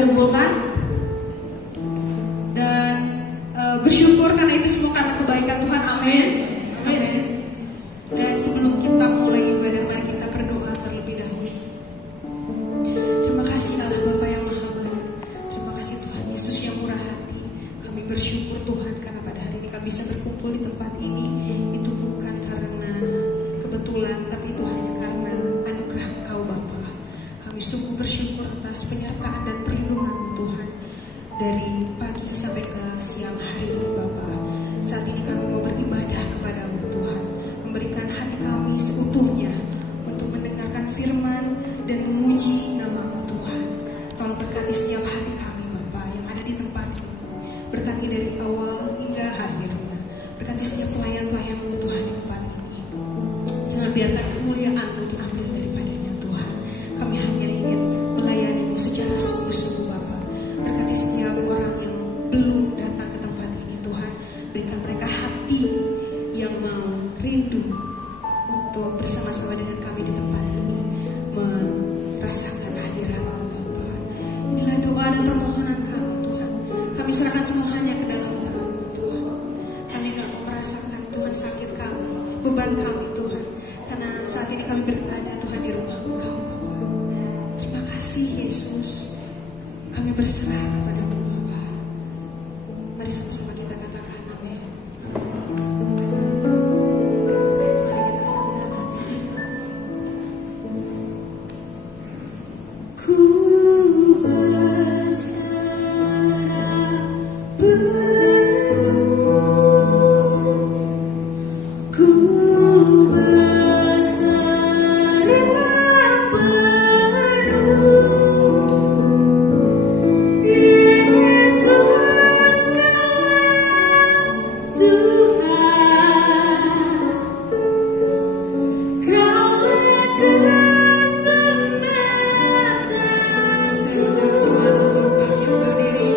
simpulkan dan bersyukur karena itu semua karena kebaikan Tuhan. Amin. Amin. Dan sebelum kita mulai ibadah, mari kita berdoa terlebih dahulu. Terima kasih Allah Bapa yang Maha Baik. Terima kasih Tuhan Yesus yang murah hati. Kami bersyukur Tuhan karena pada hari ini kami bisa berkumpul di tempat ini. Itu bukan karena kebetulan, tapi itu hanya karena anugerah Engkau Bapa. Kami sungguh bersyukur atas penyertaan dan perlindungan-Mu Tuhan dari pagi sampai ke siang hari ini Bapa. Saat ini kami mau beribadah kepada-Mu Tuhan, memberikan hati kami seutuhnya untuk mendengarkan firman dan memuji nama-Mu Tuhan. Tolong berkati setiap hati kami Bapa yang ada di tempat ini. Berkati dari awal hingga akhirnya. Berkati setiap pelayan-pelayan-Mu Tuhan di tempat ini. Jangan biarkan kemuliaan-Mu diambil daripadanya Tuhan. Kami hanya ingin melayani-Mu secara sungguh-sungguh Bapa. Berkati setiap orang yang belum datang ke tempat ini Tuhan. Berikan mereka hati yang mau rindu untuk bersama-sama dengan kami di tempat ini, merasakan hadirat-Mu Bapa. Inilah doa dan permohonan kami Tuhan. Kami serahkan semuanya ke dalam tangan-Mu Tuhan. Kami gak mau merasakan Tuhan sakit kami, beban kami Tuhan, karena saat ini kami berada Tuhan di rumah Engkau Bapa. Terima kasih Yesus. Kami berserah kepada-Mu Bapa. Mari sama-sama kita katakan amin. Mari kita satukan hati kita. Ku berserah penuh, ku berserah penuh. Yesus Kau Tuhan, Kau keselamatan. Seluruh Tuhan untuk berdiri.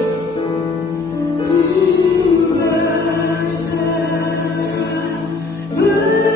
Ku berserah penuh.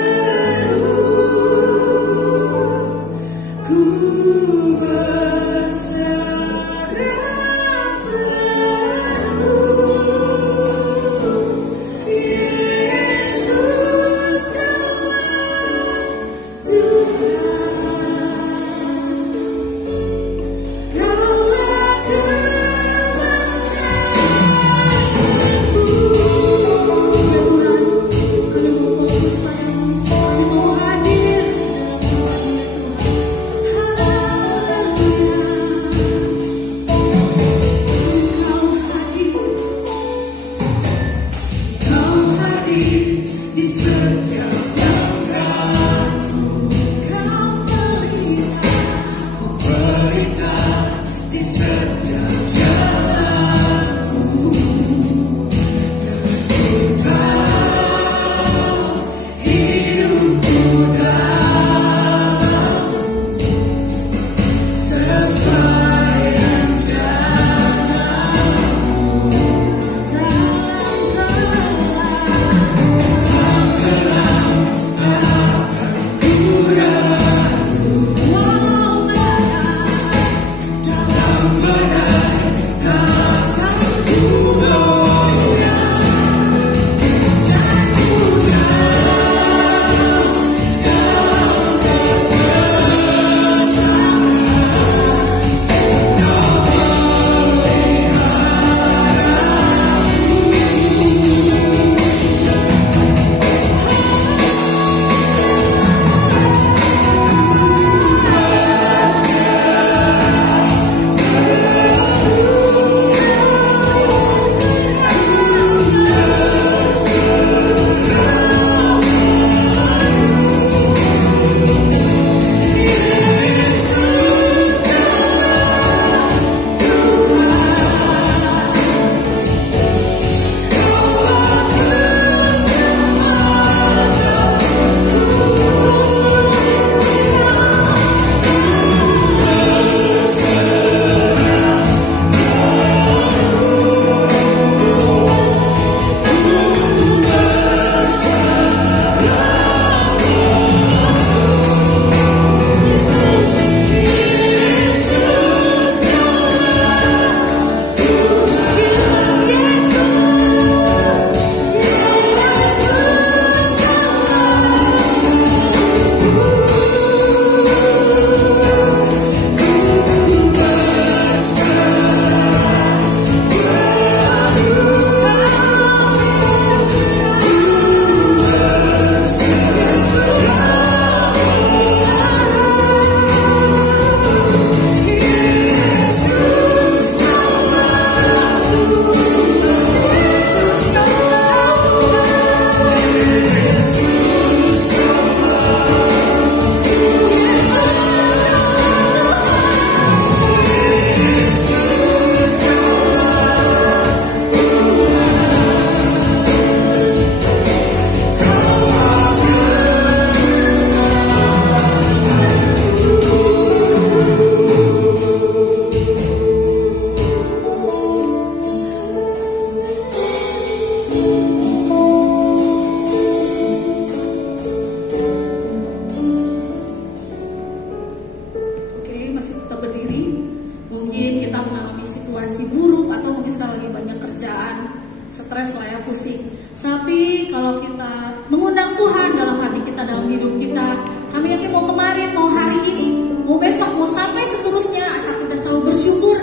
Tuhan dalam hidup kita. Kami yakin mau kemarin, mau hari ini, mau besok, mau sampai seterusnya, asal kita selalu bersyukur,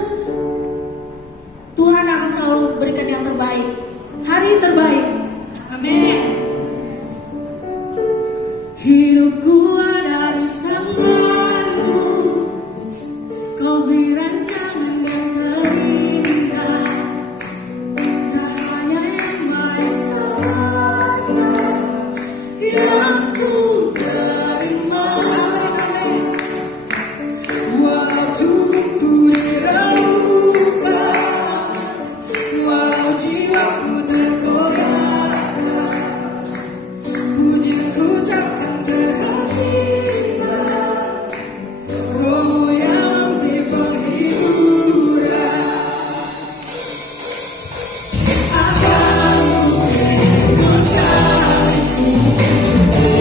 Tuhan akan selalu berikan yang terbaik, hari terbaik. Amin. Hidupku ada di tanganmu, kau beri rancangan yang terindah, tak hanya yang baik saja yang ku terima. Walau tubuhku dirauhkan, walau jiwaku tergoyahkan, pujianku takkan terhentikan. Rohmu yang memberi penghiburan akan memberi kuasa untukku.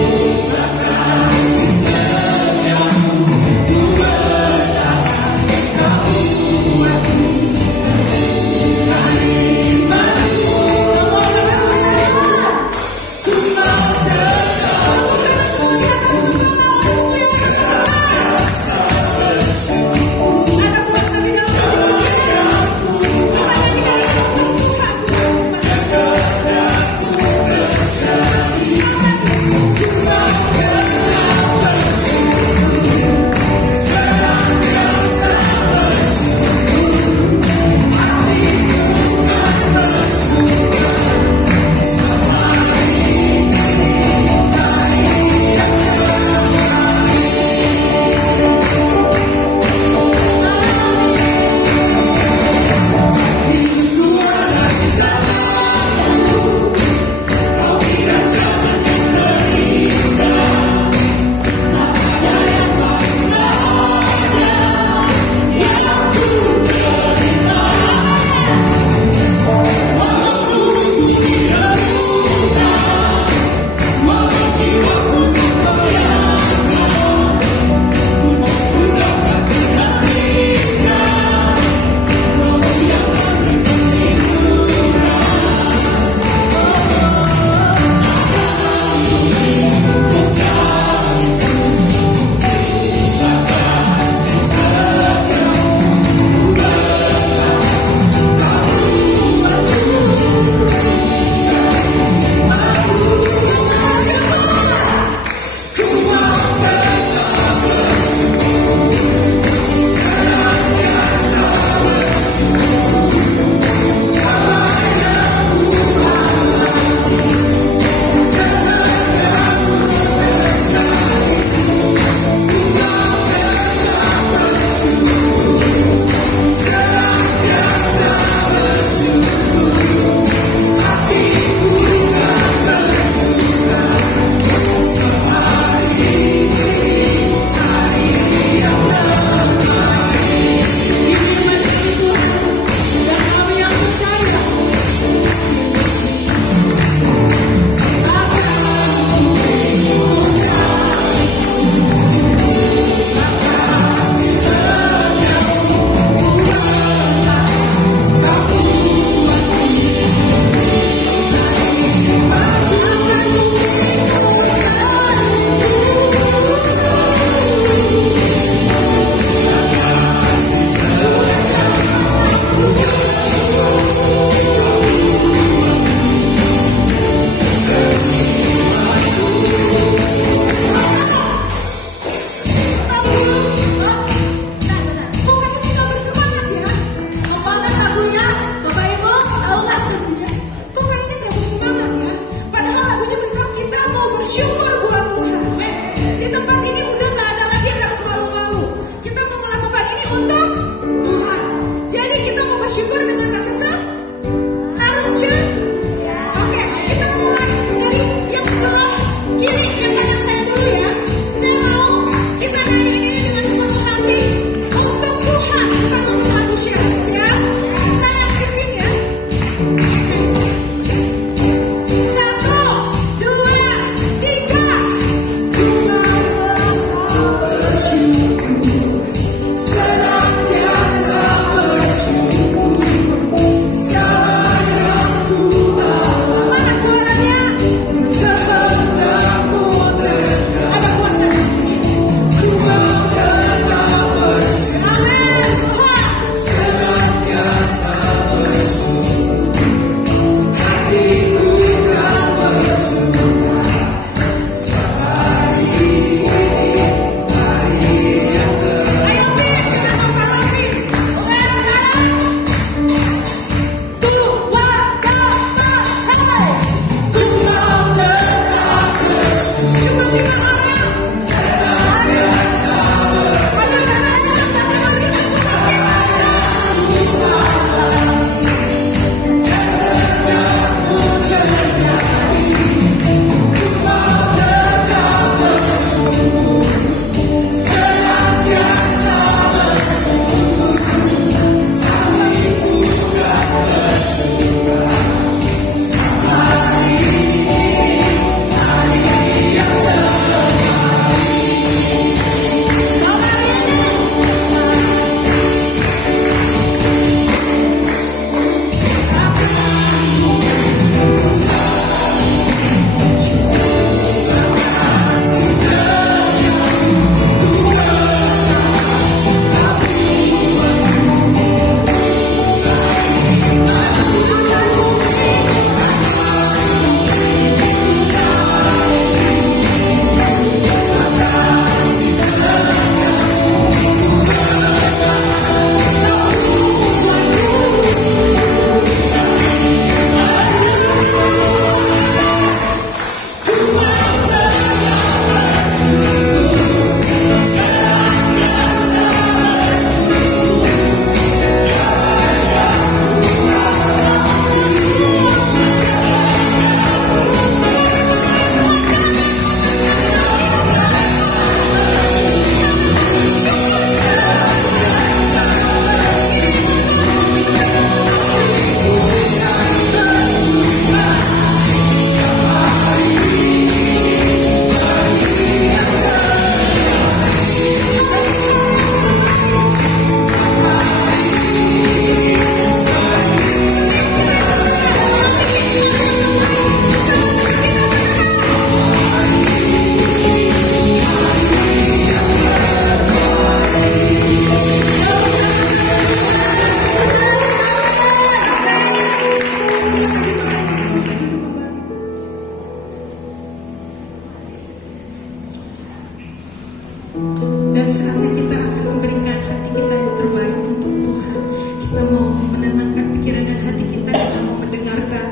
Dan saatnya kita akan memberikan hati kita yang terbaik untuk Tuhan. Kita mau menenangkan pikiran dan hati kita. Kita mau mendengarkan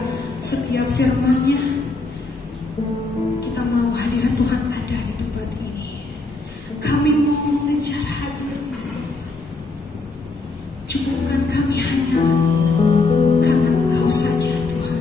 setiap firman-Nya. Kita mau hadirat Tuhan ada di tempat ini. Kami mau mengejar hadirat-Nya. Cukupkan kami hanya karena Engkau saja Tuhan.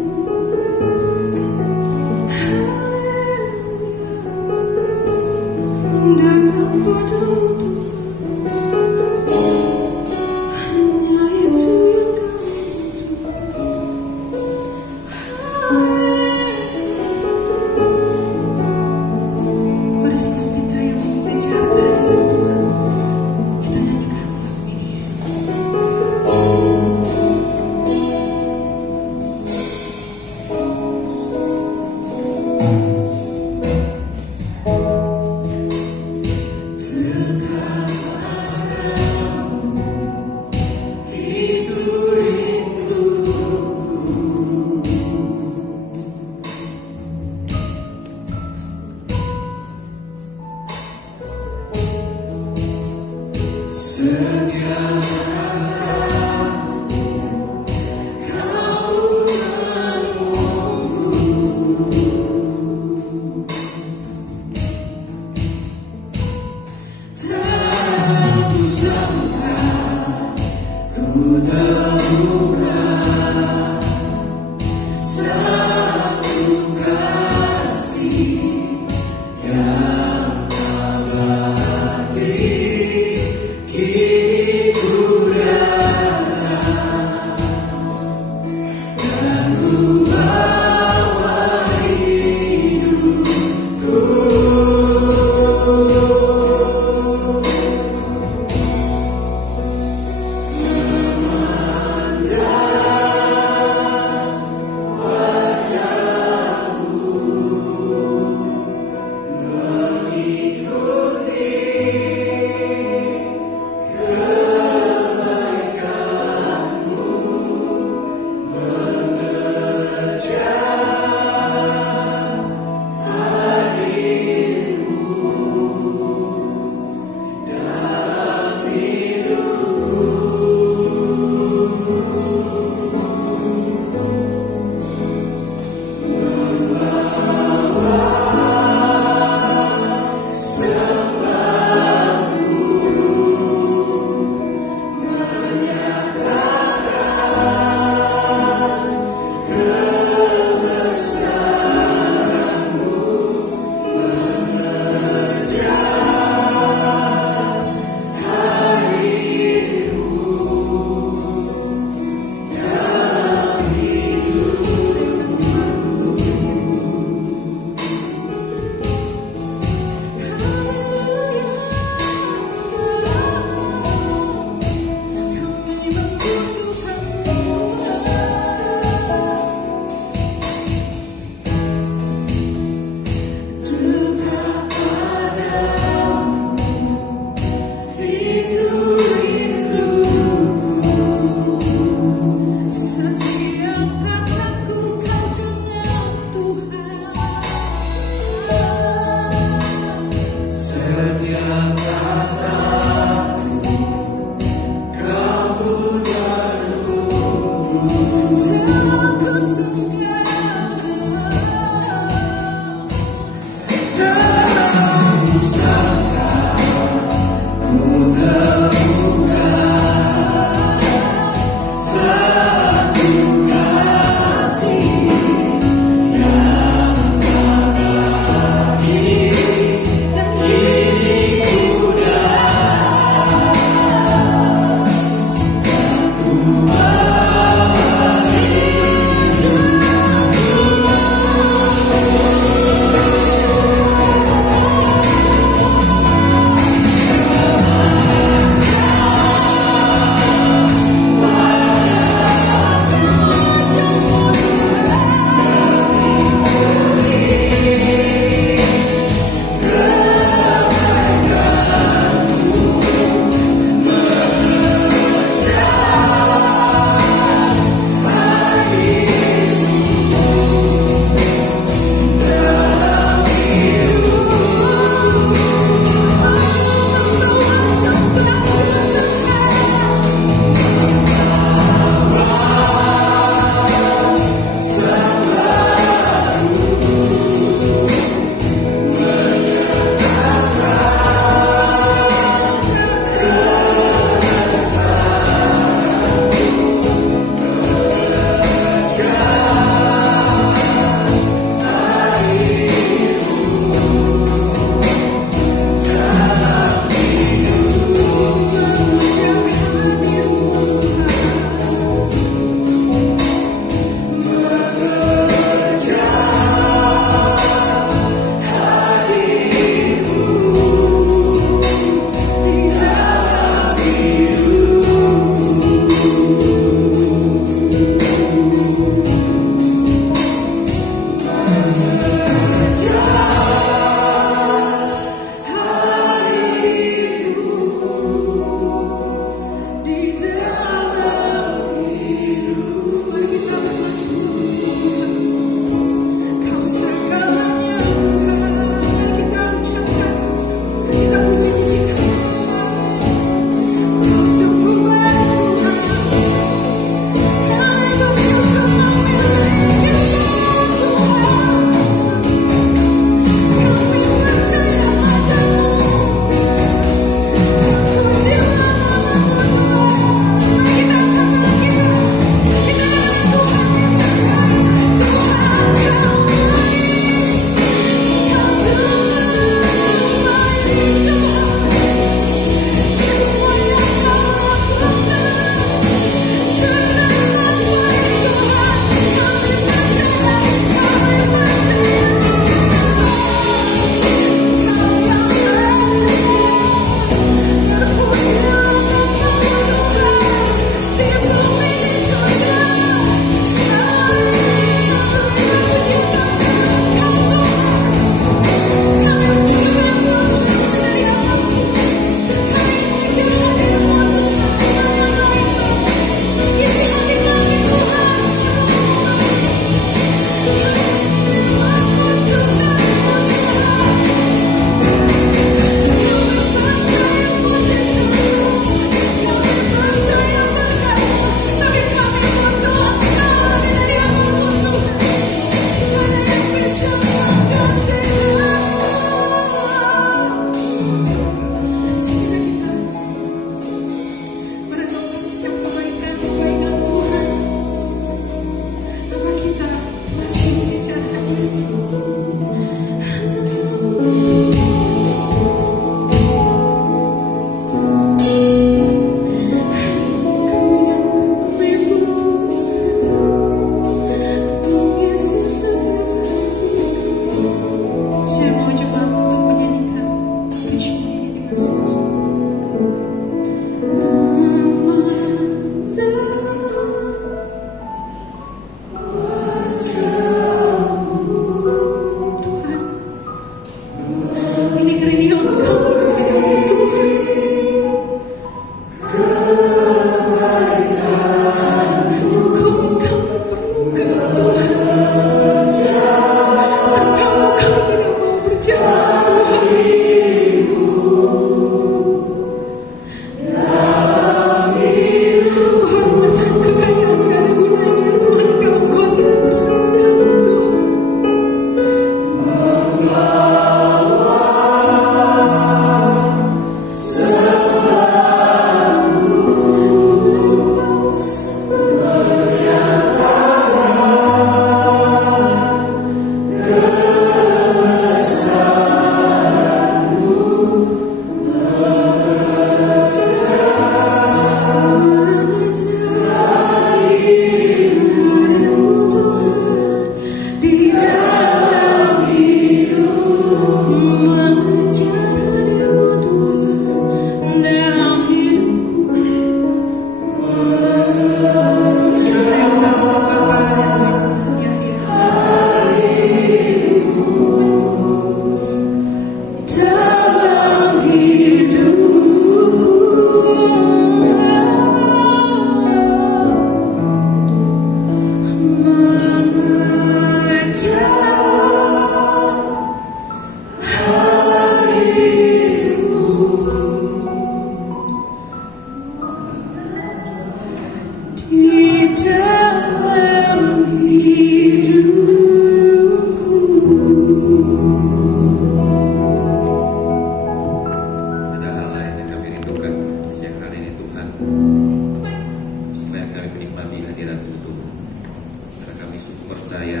sungguh percaya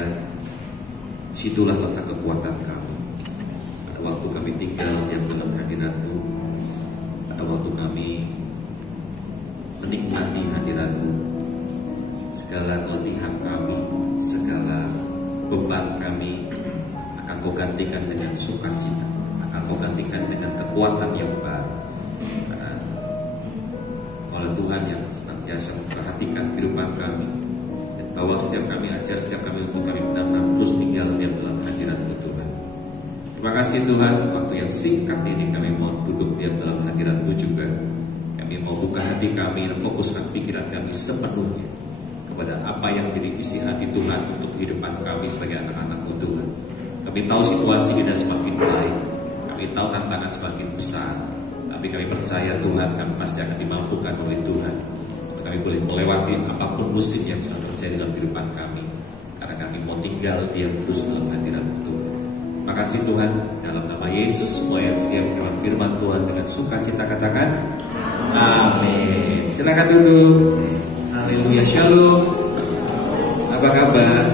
situlah letak kekuatan kami. Pada waktu kami tinggal diam dalam hadirat-Mu, pada waktu kami menikmati hadirat-Mu, segala keletihan kami, segala beban kami akan Kau gantikan dengan sukacita, akan Kau gantikan dengan kekuatan yang baru. Karena Kaulah Tuhan yang senantiasa memperhatikan kehidupan kami, dan bawa setiap kami, ajar setiap kami untuk kami benar-benar terus tinggal diam dalam hadirat-Mu Tuhan. Terima kasih Tuhan, waktu yang singkat ini kami mau duduk diam dalam hadirat-Mu juga. Kami mau buka hati kami dan fokuskan pikiran kami sepenuhnya kepada apa yang menjadi isi hati Tuhan untuk kehidupan kami sebagai anak-anak-Mu Tuhan. Kami tahu situasi tidak semakin baik, kami tahu tantangan semakin besar, tapi kami percaya Tuhan, kami pasti akan dimampukan oleh Tuhan untuk kami boleh melewati apapun musim yang sedang terjadi dalam kehidupan kami, karena kami mau tinggal diam terus dalam hadirat-Mu Tuhan. Terima kasih Tuhan, dalam nama Yesus semua yang siap menerima firman Tuhan dengan sukacita katakan amin. Silakan duduk. Haleluya, shalom. Apa kabar?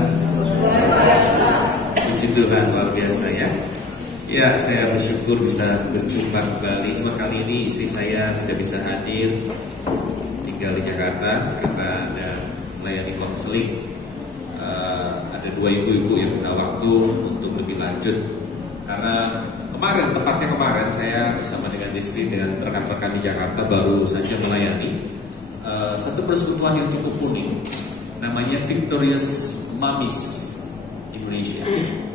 Puji Tuhan, luar biasa ya. Ya, saya bersyukur bisa berjumpa kembali. Cuma kali ini istri saya tidak bisa hadir, tinggal di Jakarta karena ada melayani konseling. Ada dua ibu-ibu yang minta waktu untuk lebih lanjut. Karena tepatnya kemarin saya bersama dengan istri dengan rekan-rekan di Jakarta baru saja melayani satu persekutuan yang cukup unik, namanya Victorious Mummies Indonesia.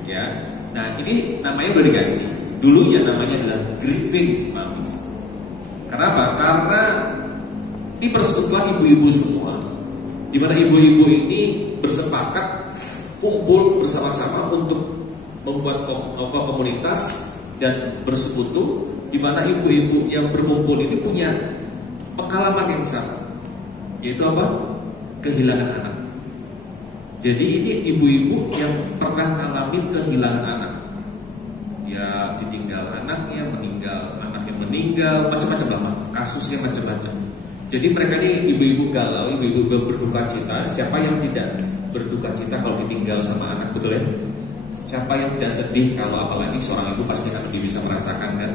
Ya, nah ini namanya udah diganti. Dulunya namanya adalah Grieving Mummies. Kenapa? Karena ini persekutuan ibu-ibu semua, di mana ibu-ibu ini bersepakat kumpul bersama-sama untuk membuat komunitas dan bersekutu, di mana ibu-ibu yang berkumpul ini punya pengalaman yang sama, yaitu apa? Kehilangan anak. Jadi ini ibu-ibu yang pernah ngalamin kehilangan anak. Ya ditinggal anaknya, meninggal, anaknya meninggal, macam-macam lah, kasusnya macam-macam. Jadi mereka ini ibu-ibu galau, ibu-ibu berduka cita. Siapa yang tidak berduka cita kalau ditinggal sama anak, betul ya? Siapa yang tidak sedih kalau apalagi seorang ibu pasti akan lebih bisa merasakan kan?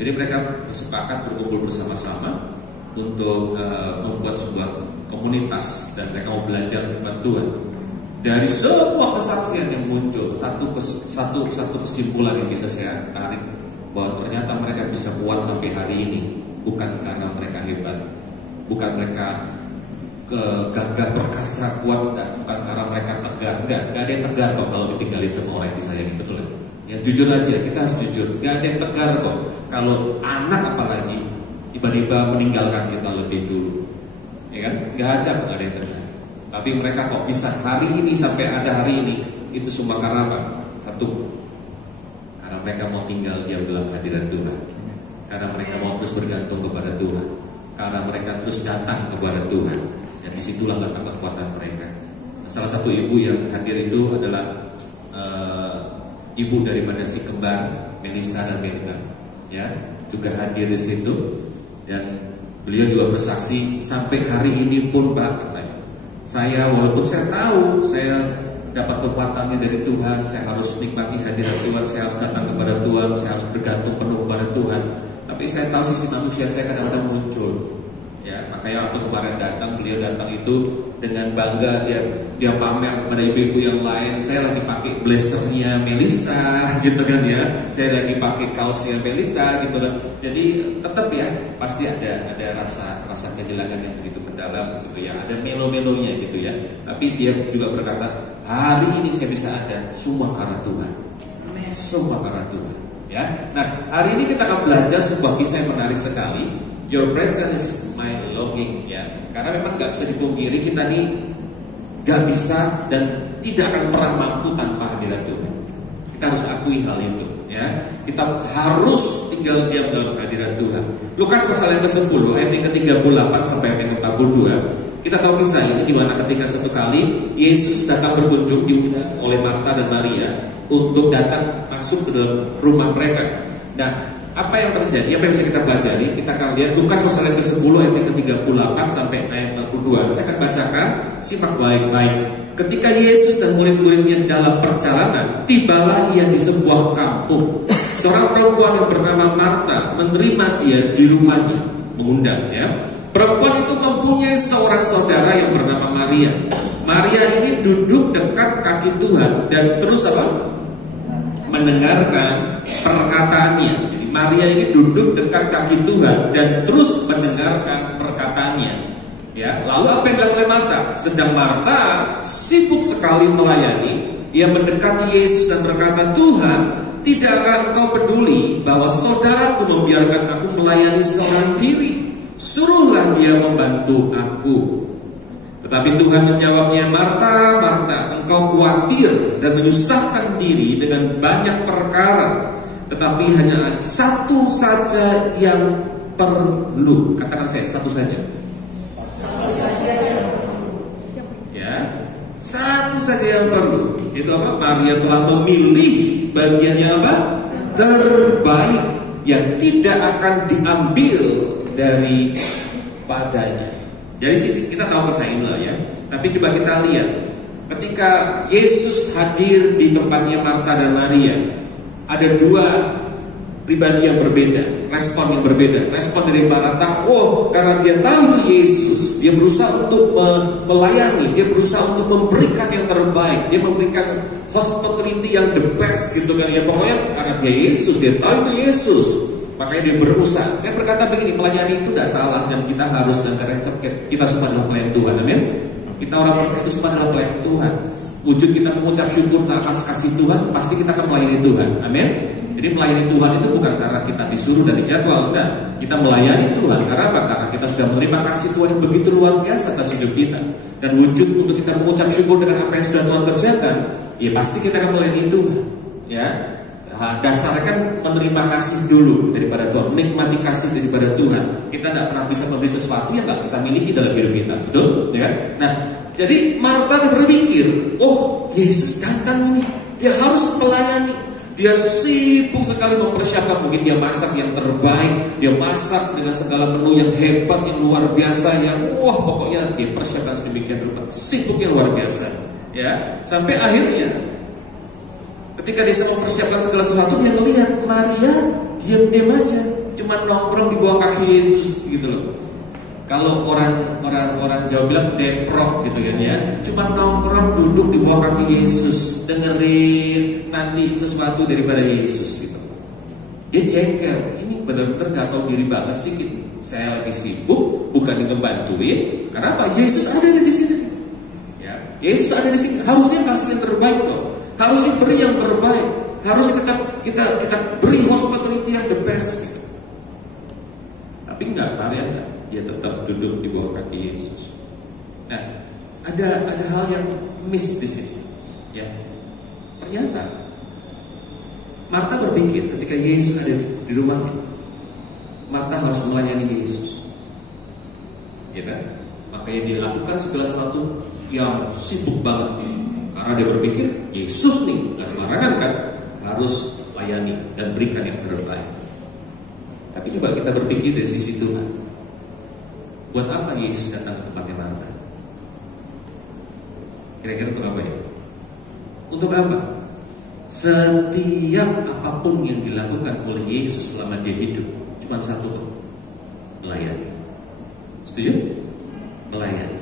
Jadi mereka bersepakat berkumpul bersama-sama untuk membuat sebuah komunitas, dan mereka mau belajar firman Tuhan. Dari semua kesaksian yang muncul, satu kesimpulan yang bisa saya tarik, bahwa ternyata mereka bisa kuat sampai hari ini bukan karena mereka hebat, bukan mereka gagah perkasa kuat, bukan karena mereka tegar. Enggak ada yang tegar kok kalau ditinggalin sama orang yang disayangi, betul ya? Ya jujur aja, kita harus jujur, enggak ada yang tegar kok kalau anak apalagi tiba-tiba meninggalkan kita lebih dulu, ya kan? Enggak ada yang tegar. Tapi mereka kok bisa hari ini sampai ada hari ini, itu semua karena apa? Satu, karena mereka mau tinggal diam dalam hadirat Tuhan, karena mereka mau terus bergantung kepada Tuhan, karena mereka terus datang kepada Tuhan. Dan disitulah letak kekuatan mereka. Salah satu ibu yang hadir itu adalah ibu daripada si kembar Melissa dan Melina, ya, juga hadir di situ. Dan beliau juga bersaksi sampai hari ini pun Pak, saya walaupun saya tahu saya dapat kekuatannya dari Tuhan, saya harus nikmati hadirat Tuhan, saya harus datang kepada Tuhan, saya harus bergantung penuh kepada Tuhan. Tapi saya tahu sisi manusia saya kadang-kadang muncul. Ya, makanya waktu kemarin datang, beliau datang itu dengan bangga, dia pamer pada ibu-ibu yang lain, saya lagi pakai blazernya Melissa gitu kan ya, saya lagi pakai kaosnya Melita gitu kan. Jadi tetap ya pasti ada rasa kehilangan yang begitu mendalam gitu ya, ada melo-melonya gitu ya. Tapi dia juga berkata, hari ini saya bisa ada semua karena Tuhan, semua karena Tuhan. Ya, nah hari ini kita akan belajar sebuah kisah yang menarik sekali. Your presence is my longing, ya. Karena memang nggak bisa dipungkiri kita nih nggak bisa dan tidak akan pernah mampu tanpa hadirat Tuhan. Kita harus akui hal itu, ya. Kita harus tinggal diam dalam hadirat Tuhan. Lukas pasal yang ke-10 ayat yang ke-38 sampai ayat yang ke-42. Kita tahu kisah ini di mana ketika satu kali Yesus datang berkunjung, diundang oleh Marta dan Maria untuk datang masuk ke dalam rumah mereka. Nah, apa yang terjadi, apa yang bisa kita pelajari? Kita akan lihat Lukas pasal yang ke-10 ayat yang ke-38 sampai ayat 42. Saya akan bacakan, simak baik-baik. Ketika Yesus dan murid-muridnya dalam perjalanan, tibalah ia di sebuah kampung. Seorang perempuan yang bernama Marta menerima dia di rumahnya, mengundang ya. Perempuan itu mempunyai seorang saudara yang bernama Maria. Maria ini duduk dekat kaki Tuhan dan terus apa? Mendengarkan perkataannya. Jadi Maria ini duduk dekat kaki Tuhan dan terus mendengarkan perkataannya. Ya, lalu apa yang dilakukan oleh Marta? Sedang Marta sibuk sekali melayani. Ia mendekati Yesus dan berkata, Tuhan, tidakkah engkau peduli bahwa saudaraku membiarkan aku melayani seorang diri? Suruhlah dia membantu aku. Tetapi Tuhan menjawabnya, Marta, Marta, engkau khawatir dan menyusahkan diri dengan banyak perkara, tetapi hanya satu saja yang perlu. Katakan saya, satu saja. Ya, satu saja yang perlu. Itu apa? Maria telah memilih bagian yang apa? Terbaik, yang tidak akan diambil dari padanya. Jadi kita tahu kisah ini lah ya. Tapi coba kita lihat, ketika Yesus hadir di tempatnya Marta dan Maria, ada dua pribadi yang berbeda, respon yang berbeda. Respon dari Marta, oh karena dia tahu itu Yesus, dia berusaha untuk melayani, dia berusaha untuk memberikan yang terbaik, dia memberikan hospitality yang the best gitu kan ya. Pokoknya karena dia Yesus, dia tahu itu Yesus, makanya dia berusaha. Saya berkata begini, melayani itu tidak salah dan kita harus, dan karena kita semua adalah pelayan Tuhan, amin. Kita orang percaya itu semua adalah pelayan Tuhan. Wujud kita mengucap syukur atas kasih Tuhan, pasti kita akan melayani Tuhan, amin. Jadi melayani Tuhan itu bukan karena kita disuruh dan dijadwal, enggak. Kita melayani Tuhan karena apa? Karena kita sudah menerima kasih Tuhan yang begitu luar biasa atas hidup kita. Dan wujud untuk kita mengucap syukur dengan apa yang sudah Tuhan kerjakan, ya pasti kita akan melayani Tuhan, ya. Dasarnya kan menerima kasih dulu daripada Tuhan, menikmati kasih daripada Tuhan. Kita tidak pernah bisa memberi sesuatu yang tidak kita miliki dalam hidup kita, betul? Ya kan? Nah, jadi Marta berpikir, oh Yesus datang nih, dia harus melayani. Dia sibuk sekali mempersiapkan, mungkin dia masak yang terbaik, dia masak dengan segala menu yang hebat, yang luar biasa, yang wah pokoknya dia persiapkan sedemikian rupa, sibuknya luar biasa, ya. Sampai akhirnya ketika dia sedang mempersiapkan segala sesuatu, dia melihat Maria diam-diam aja, cuma nongkrong di bawah kaki Yesus gitu loh. Kalau orang Jawa bilang deprok gitu kan ya, cuma nongkrong duduk di bawah kaki Yesus, dengerin nanti sesuatu daripada Yesus gitu. Dia jengkel, ini benar-benar nggak tahu diri banget sih gitu. Saya lagi sibuk, bukan ngebantuin. Karena apa? Yesus ada di sini. Ya, Yesus ada di sini. Harusnya kasih yang terbaik loh. Harusnya beri yang terbaik. Harusnya kita beri hospitality yang the best gitu. Tapi enggak, Maria enggak. Dia tetap duduk di bawah kaki Yesus. Nah, ada hal yang miss di sini. Ya, ternyata Marta berpikir ketika Yesus ada di rumahnya, Marta harus melayani Yesus. Ya kan? Makanya dia lakukan segala sesuatu yang sibuk banget. Karena dia berpikir Yesus nih, nggak sembarangan kan, harus layani dan berikan yang terbaik. Tapi coba kita berpikir dari sisi Tuhan. Buat apa Yesus datang ke tempatnya Marta? Kira-kira untuk apa ya? Untuk apa? Setiap apapun yang dilakukan oleh Yesus selama dia hidup, cuma satu tuh, melayani. Setuju? Melayani.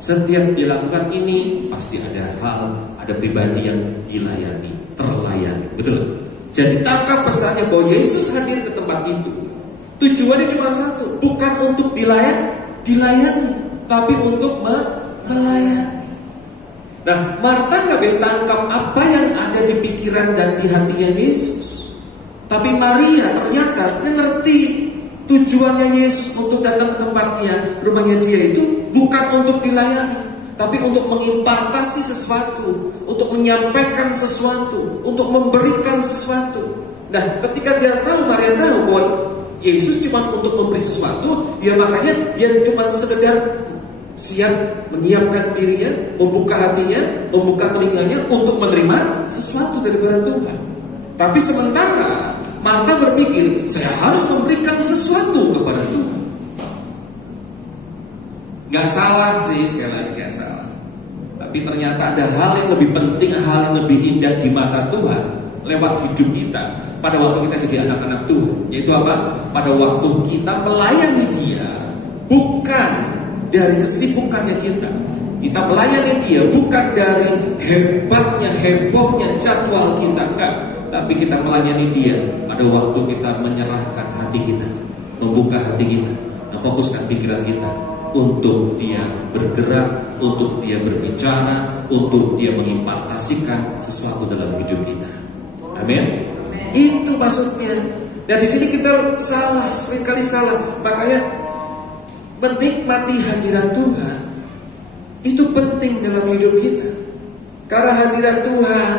Setiap dilakukan ini pasti ada hal, ada pribadi yang dilayani, terlayani, betul? Jadi tangkap pesannya bahwa Yesus hadir ke tempat itu. Tujuannya cuma satu, bukan untuk dilayani, tapi untuk melayani. Nah, Marta nggak bisa tangkap apa yang ada di pikiran dan di hatinya Yesus. Tapi Maria ternyata mengerti tujuannya Yesus untuk datang ke tempatnya, rumahnya dia itu bukan untuk dilayani, tapi untuk mengimpartasi sesuatu, untuk menyampaikan sesuatu, untuk memberikan sesuatu. Nah, ketika dia tahu, Maria tahu bahwa Yesus cuma untuk memberi sesuatu, ya makanya dia cuma sekedar siap menyiapkan dirinya, membuka hatinya, membuka telinganya untuk menerima sesuatu daripada Tuhan. Tapi sementara Marta berpikir, saya harus memberikan sesuatu kepada Tuhan. Gak salah sih, sekali lagi gak salah. Tapi ternyata ada hal yang lebih penting, hal yang lebih indah di mata Tuhan lewat hidup kita pada waktu kita jadi anak-anak Tuhan. Yaitu apa? Pada waktu kita melayani Dia, bukan dari kesibukannya kita. Kita melayani Dia bukan dari hebatnya, hebohnya jadwal kita, enggak. Tapi kita melayani Dia pada waktu kita menyerahkan hati kita, membuka hati kita, memfokuskan pikiran kita untuk Dia bergerak, untuk Dia berbicara, untuk Dia mengimpartasikan sesuatu dalam hidup kita. Amin. Itu maksudnya. Dan di sini kita salah, seringkali salah. Makanya menikmati hadirat Tuhan itu penting dalam hidup kita. Karena hadirat Tuhan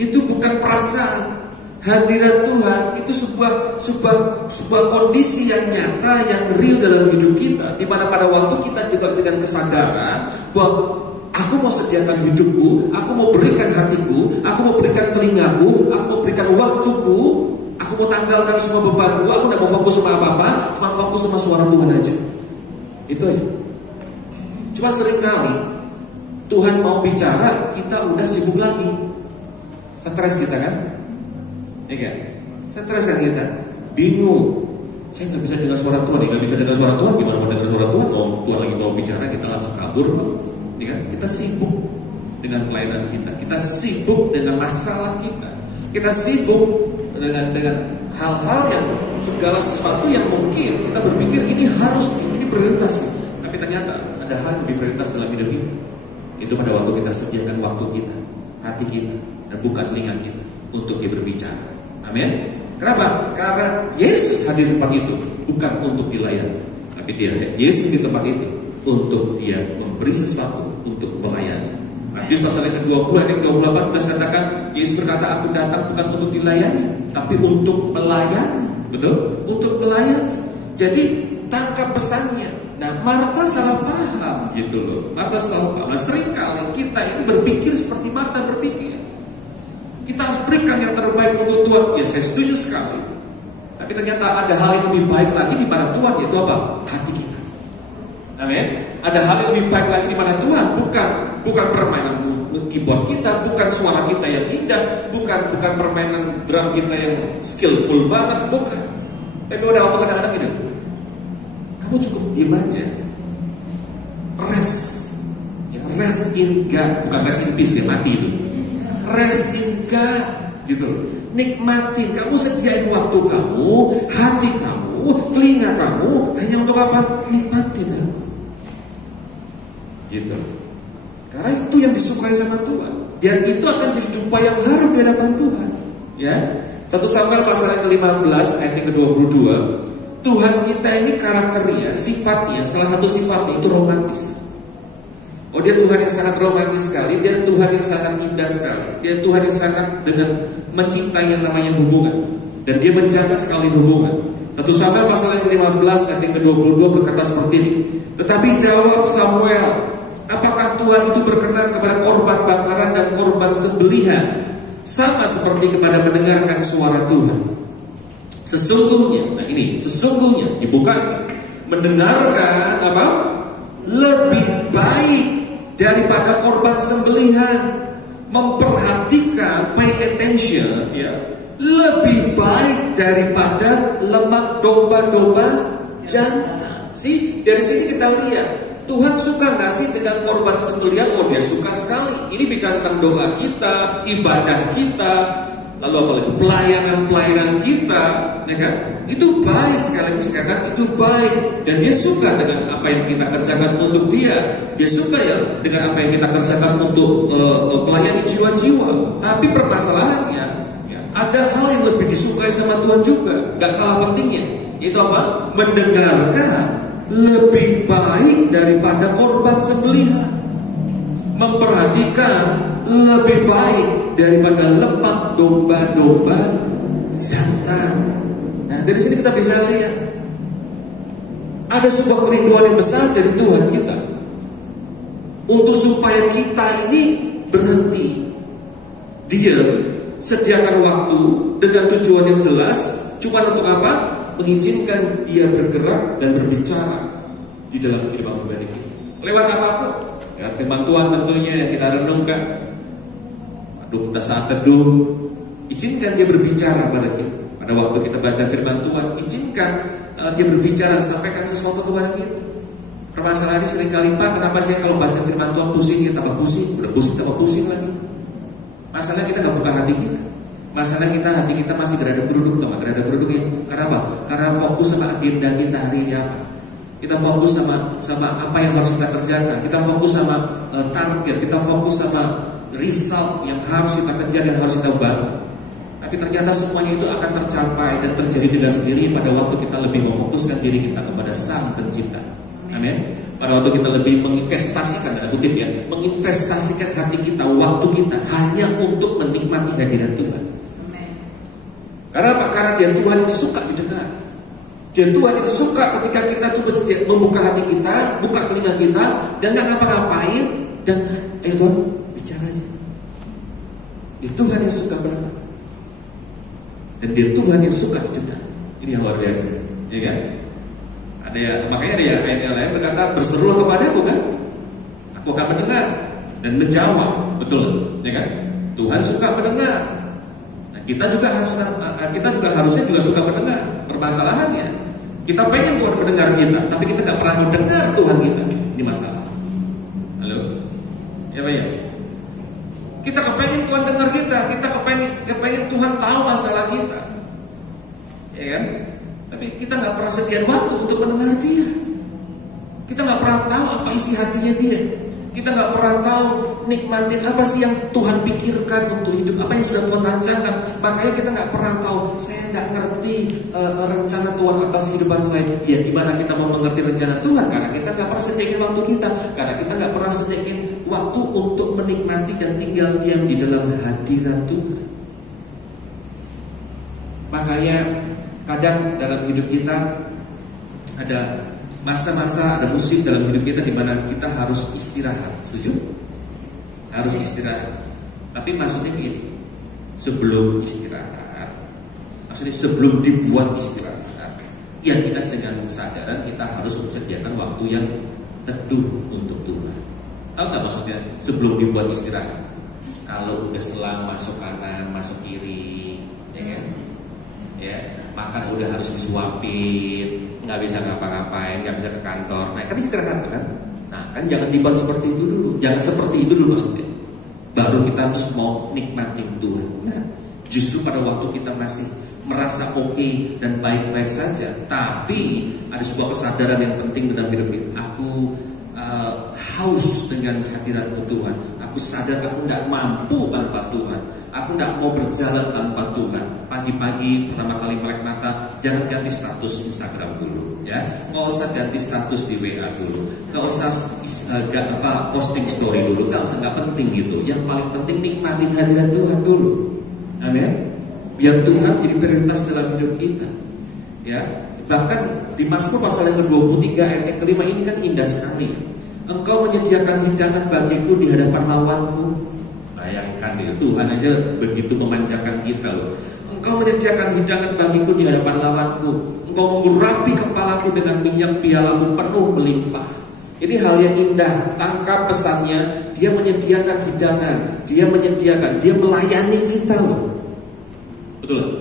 itu bukan perasaan. Hadirat Tuhan itu sebuah kondisi yang nyata, yang real dalam hidup kita. Di mana pada waktu kita juga dengan kesadaran bahwa aku mau sediakan hidupku, aku mau berikan hatiku, aku mau berikan telingaku, aku mau berikan waktuku, aku mau tanggalkan semua bebanku, aku tidak mau fokus sama apa-apa, cuma fokus sama suara Tuhan aja. Itu aja. Cuma seringkali Tuhan mau bicara, kita udah sibuk lagi. Stres kita kan? Iya kan? Stres kan kita? Bingung. Saya nggak bisa dengar suara Tuhan, nggak bisa dengar suara Tuhan. Gimana mau dengar suara Tuhan? Kalau Tuhan lagi mau bicara, kita langsung kabur. Ya kan? Kita sibuk dengan pelayanan kita, kita sibuk dengan masalah kita, kita sibuk dengan hal-hal yang segala sesuatu yang mungkin kita berpikir ini harus, ini prioritas. Tapi ternyata ada hal yang lebih prioritas dalam hidup kita. Itu pada waktu kita sediakan waktu kita, hati kita, dan buka telinga kita untuk Dia berbicara. Amin. Kenapa? Karena Yesus hadir di tempat itu bukan untuk dilayani, tapi Yesus di tempat itu untuk Dia memberi sesuatu untuk melayani. Matius pasal yang ke-20 ayat 28 kita katakan, Yesus berkata, aku datang bukan untuk dilayani, tapi untuk melayani. Betul? Untuk melayani. Jadi tangkap pesannya. Nah, Marta salah paham gitu loh. Marta salah paham. Nah, seringkali kita ini berpikir seperti Marta berpikir. Kita harus berikan yang terbaik untuk Tuhan. Ya, saya setuju sekali. Tapi ternyata ada hal yang lebih baik lagi di mana Tuhan, yaitu apa? Hati kita. Amin. Ada hal yang lebih baik lagi di mana Tuhan, bukan permainan keyboard kita, bukan suara kita yang indah, bukan permainan drum kita yang skillful banget, bukan. Tapi udah waktu kadang-kadang gini, kamu cukup diam aja, rest, ya, rest in God, bukan rest in peace ya, mati itu, rest in God, gitu. Nikmatin, kamu sediain waktu kamu, hati kamu, telinga kamu, hanya untuk apa? Nikmatin aku. Gitu. Karena itu yang disukai sama Tuhan, dan itu akan jadi jumpa yang harum di hadapan Tuhan. Ya, 1 Samuel pasal yang ke-15 ayat yang ke-22. Tuhan kita ini karakternya, sifatnya, salah satu sifatnya itu romantis. Oh, Dia Tuhan yang sangat romantis sekali, Dia Tuhan yang sangat indah sekali, Dia Tuhan yang sangat dengan mencintai yang namanya hubungan, dan Dia menjaga sekali hubungan. 1 Samuel pasal yang ke-15 ayat yang ke-22 berkata seperti ini. Tetapi jawab Samuel, apakah Tuhan itu berkenan kepada korban bakaran dan korban sembelihan sama seperti kepada mendengarkan suara Tuhan? Sesungguhnya, nah ini, sesungguhnya dibuka ini, mendengarkan apa? Lebih baik daripada korban sembelihan. Memperhatikan, pay attention, ya, lebih baik daripada lemak domba-domba jantan. Sih, dari sini kita lihat Tuhan suka nggak sih dengan korban sembelihan? Oh, Dia suka sekali. Ini bicara tentang doa kita, ibadah kita, lalu apalagi pelayanan kita, ya kan? Itu baik, sekali lagi saya katakan itu baik, dan Dia suka dengan apa yang kita kerjakan untuk Dia. Dia suka ya dengan apa yang kita kerjakan untuk melayani jiwa-jiwa. Tapi permasalahannya, ya, ada hal yang lebih disukai sama Tuhan juga, gak kalah pentingnya. Itu apa? Mendengarkan lebih baik daripada korban sembelihan. Memperhatikan lebih baik daripada lemak domba-domba jantan. Nah, dari sini kita bisa lihat ada sebuah kerinduan yang besar dari Tuhan kita untuk supaya kita ini berhenti, diam, sediakan waktu dengan tujuan yang jelas. Cuma untuk apa? Mengizinkan dia bergerak dan berbicara di dalam kehidupan pribadi kita. Lewat apapun. Lewat firman Tuhan tentunya yang kita renungkan. Kita saat teduh, izinkan dia berbicara pada kita. Pada waktu kita baca firman Tuhan, izinkan dia berbicara, sampaikan sesuatu kepada kita. Permasalahannya seringkali, Pak, kenapa sih kalau baca firman Tuhan pusing, kita tambah pusing, udah pusing tambah pusing lagi. Masalah kita nggak buka hati kita. Masalah kita, hati kita masih gerada geruduk, teman, gerada geruduknya. Karena apa? Karena fokus sama agenda kita hari ini apa? Kita fokus sama apa yang harus kita kerjakan. Kita fokus sama target. Kita fokus sama result yang harus kita kejar, yang harus kita bangun. Tapi ternyata semuanya itu akan tercapai dan terjadi dengan sendiri pada waktu kita lebih memfokuskan diri kita kepada Sang Pencipta. Amin. Pada waktu kita lebih menginvestasikan, dalam kutip ya, menginvestasikan hati kita, waktu kita hanya untuk menikmati hadirat Tuhan. Karena apa? Karena dia Tuhan yang suka didengar. Dia Tuhan yang suka ketika kita tuh membuka hati kita, buka telinga kita, dan nggak ngapa-ngapain, dan ayo Tuhan bicara aja. Dia Tuhan yang suka benar. Dan dia Tuhan yang suka didengar. Ini yang luar biasa, ya kan? Ada ya, makanya ada ya ayat yang lain berkata, berserulah kepadaku kan, aku akan mendengar dan menjawab, betul, ya kan? Tuhan suka mendengar. Nah, kita juga harusnya juga suka mendengar. Permasalahannya, kita pengen Tuhan mendengar kita, tapi kita nggak pernah mendengar Tuhan kita. Ini masalah. Halo, ya Pak ya? Kita kepengen Tuhan dengar kita kepengen Tuhan tahu masalah kita, ya kan? Tapi kita nggak pernah sediain waktu untuk mendengar dia. Kita nggak pernah tahu apa isi hatinya dia. Kita nggak pernah tahu nikmatin apa sih yang Tuhan pikirkan untuk hidup, apa yang sudah Tuhan rancangkan. Makanya kita nggak pernah tahu. Saya nggak ngerti rencana Tuhan atas kehidupan saya. Ya gimana kita mau mengerti rencana Tuhan? Karena kita nggak pernah sediain waktu kita. Karena kita nggak pernah sediain waktu untuk menikmati dan tinggal diam di dalam hadirat Tuhan. Makanya kadang dalam hidup kita ada masa-masa, ada musim dalam hidup kita di mana kita harus istirahat. Setuju? Harus istirahat. Tapi maksudnya gini, sebelum istirahat, maksudnya sebelum dibuat istirahat, ya kita dengan kesadaran kita harus menyediakan waktu yang teduh untuk Tuhan. Tahu nggak maksudnya sebelum dibuat istirahat? Kalau udah selang masuk kanan, masuk kiri, ya kan? Ya, makan udah harus disuapin, nggak bisa ngapa-ngapain, nggak bisa ke kantor. Nah kan istirahat kan? Nah kan jangan dibuat seperti itu dulu. Jangan seperti itu dulu maksudnya. Baru kita harus mau nikmatin Tuhan. Nah justru pada waktu kita masih merasa oke dan baik-baik saja, tapi ada sebuah kesadaran yang penting dalam hidup kita. Aku haus dengan hadirat-Mu Tuhan. Aku sadar aku tidak mampu tanpa Tuhan. Aku tidak mau berjalan tanpa Tuhan. Pagi-pagi pertama kali melek mata, jangan ganti status Instagram dulu, ya. Nggak usah ganti status di WA dulu. Nggak usah posting story dulu. Nggak penting gitu. Yang paling penting nikmatin hadirat Tuhan dulu. Amin. Biar Tuhan jadi prioritas dalam hidup kita. Ya. Bahkan di Mazmur pasal yang ke-23 ayat yang ke-5 ini kan indah sekali. Engkau menyediakan hidangan bagiku di hadapan lawanku. Bayangkan ya, Tuhan aja begitu memanjakan kita loh. Engkau menyediakan hidangan bagiku di hadapan lawanku. Engkau mengurapi kepalaku dengan minyak, pialamu penuh melimpah. Ini hal yang indah. Tangkap pesannya. Dia menyediakan hidangan. Dia melayani kita loh. Betul.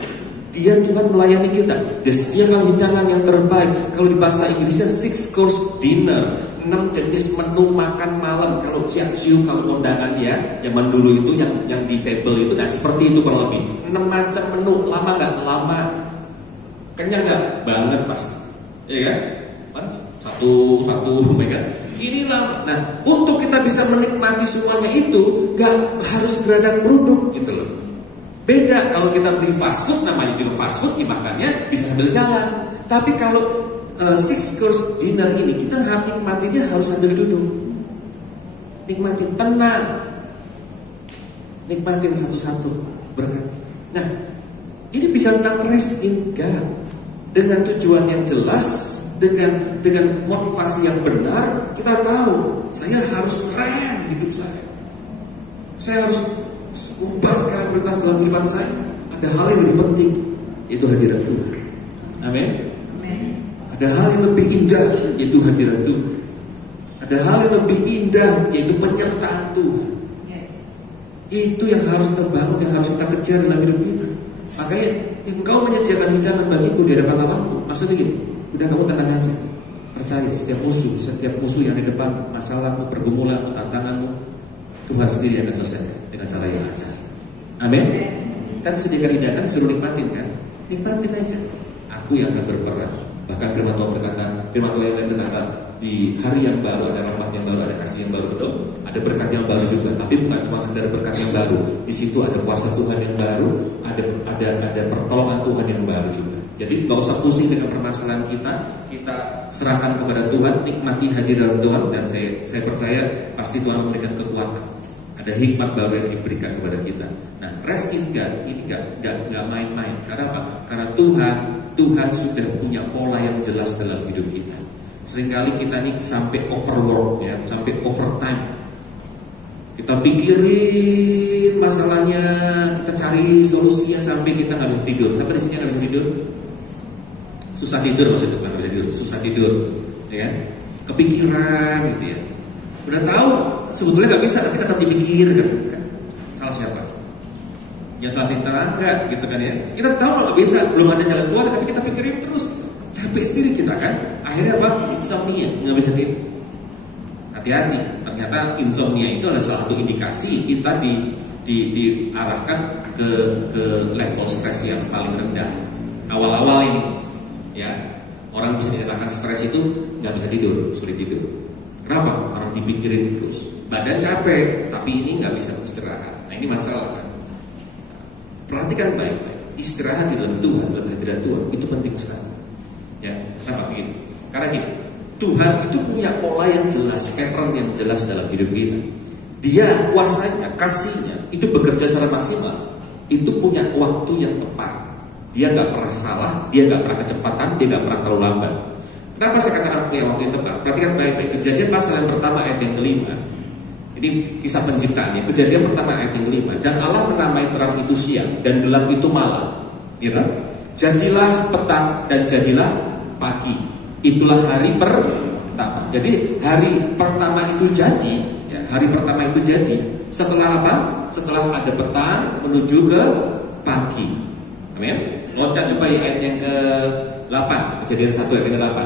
Dia Tuhan melayani kita. Dia sediakan hidangan yang terbaik. Kalau di bahasa Inggrisnya 6 course dinner, 6 jenis menu makan malam. Kalau ciak-ciu, kalau kondangan ya, zaman dulu itu yang di table itu, nah seperti itu kurang lebih. 6 macam menu. Lama nggak? Lama. Kenyang nggak? Banget pasti. Ya kan? Satu, kan? Ini lama. Nah, untuk kita bisa menikmati semuanya itu, nggak harus gerada geruduk gitu loh. Beda kalau kita beli fast food, namanya juga fast food, makannya bisa sambil jalan. Tapi kalau 6 course dinner ini kita nikmatinya harus sambil duduk. Nikmatin tenang. Nikmatin satu-satu berkat. Nah, ini bisa tentang rest in God dengan tujuan yang jelas, dengan motivasi yang benar. Kita tahu saya harus hidup saya. Saya harus ubah sekarang prioritas dalam kehidupan saya. ada hal yang lebih penting, yaitu hadirat Tuhan. Amin. Ada hal yang lebih indah, yaitu hadirat Tuhan. Ada hal yang lebih indah, yaitu penyertaan Tuhan. Itu yang harus kita bangun, yang harus kita kejar dalam hidup kita. Makanya engkau menyediakan hidangan bagiku di hadapan lawanku. Maksudnya gini, udah kamu tenang aja. Percaya setiap musuh yang di depan, masalahmu, pergumulanmu, tantanganmu, Tuhan sendiri akan selesaikan dengan cara yang ajar. Amin. Kan sediakan hidangan suruh nikmatin kan? Nikmatin aja. Aku yang akan berperan. Bahkan firman Tuhan yang lain berkata, di hari yang baru ada rahmat yang baru, ada kasih yang baru, betul? Ada berkat yang baru juga, tapi bukan cuma sekedar berkat yang baru. Di situ ada kuasa Tuhan yang baru, ada pertolongan Tuhan yang baru juga. Jadi nggak usah pusing dengan permasalahan kita serahkan kepada Tuhan, nikmati hadirat Tuhan, dan saya percaya pasti Tuhan memberikan kekuatan. Ada hikmat baru yang diberikan kepada kita. Nah, rest in God ini nggak main-main. Karena apa? Karena Tuhan sudah punya pola yang jelas dalam hidup kita. Seringkali kita nih sampai overwork ya, sampai overtime. Kita pikirin masalahnya, kita cari solusinya sampai kita nggak bisa tidur. Sampai di sini nggak bisa tidur. Susah tidur maksudnya, bukan nggak bisa tidur, susah tidur, ya. Kepikiran gitu ya. Udah tahu sebetulnya nggak bisa, tapi tetap dipikir kan. Salah siapa? Yang salah kita enggak gitu kan ya. Kita tahu kalau nggak bisa, belum ada jalan keluar, tapi kita pikirin terus. Capek sendiri kita kan. Akhirnya apa? Insomnia, nggak bisa tidur. Hati-hati, ternyata insomnia itu adalah salah satu indikasi kita diarahkan ke level stres yang paling rendah. Awal-awal ini, ya, orang bisa dikatakan stres itu nggak bisa tidur, sulit tidur. Kenapa? Karena dipikirin terus. Badan capek, tapi ini nggak bisa istirahat. Nah ini masalah kan. Perhatikan baik-baik. Istirahat di dalam Tuhan, dalam hadirat Tuhan itu penting sekali. Ya, kenapa begitu? Karena gini, Tuhan itu punya pola yang jelas, pattern yang jelas dalam hidup kita. Dia kuasanya, kasihnya itu bekerja secara maksimal. Itu punya waktu yang tepat. Dia nggak pernah salah, dia nggak pernah kecepatan, dia nggak pernah terlalu lambat. Kenapa saya katakan punya waktu yang tepat? Perhatikan baik-baik. Kejadian pasal yang pertama ayat yang kelima. Ini kisah penciptaannya. Kejadian pertama ayat yang kelima. Dan Allah menamai terang itu siang dan gelap itu malam. Kira? Jadilah petang dan jadilah pagi. Itulah hari pertama. Jadi hari pertama itu jadi, ya, hari pertama itu jadi. Setelah apa? Setelah ada petang menuju ke pagi. Amin. Loncat coba ayat yang ke-8, Kejadian 1 ayat yang ke-8.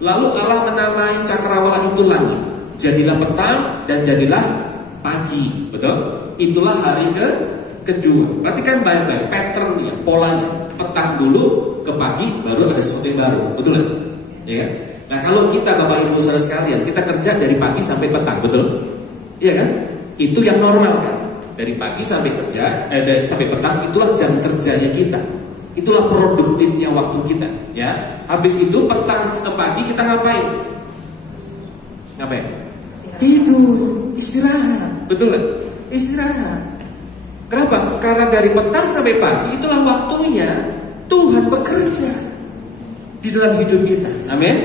Lalu Allah menamai cakrawala itu langit. Jadilah petang dan jadilah pagi. Betul? Itulah hari kedua. Perhatikan baik-baik patternnya, polanya. Petang dulu ke pagi, baru ada sesuatu yang baru. Betul kan? Ya. Nah kalau kita Bapak Ibu saudara sekalian, kita kerja dari pagi sampai petang, betul? Iya kan? Itu yang normal kan? Dari pagi sampai sampai petang, itulah jam kerjanya kita. Itulah produktifnya waktu kita, ya. Habis itu petang ke pagi kita ngapain? Ngapain? Tidur, istirahat, betul kan? Istirahat. Kenapa? Karena dari petang sampai pagi itulah waktunya Tuhan bekerja di dalam hidup kita. Amin.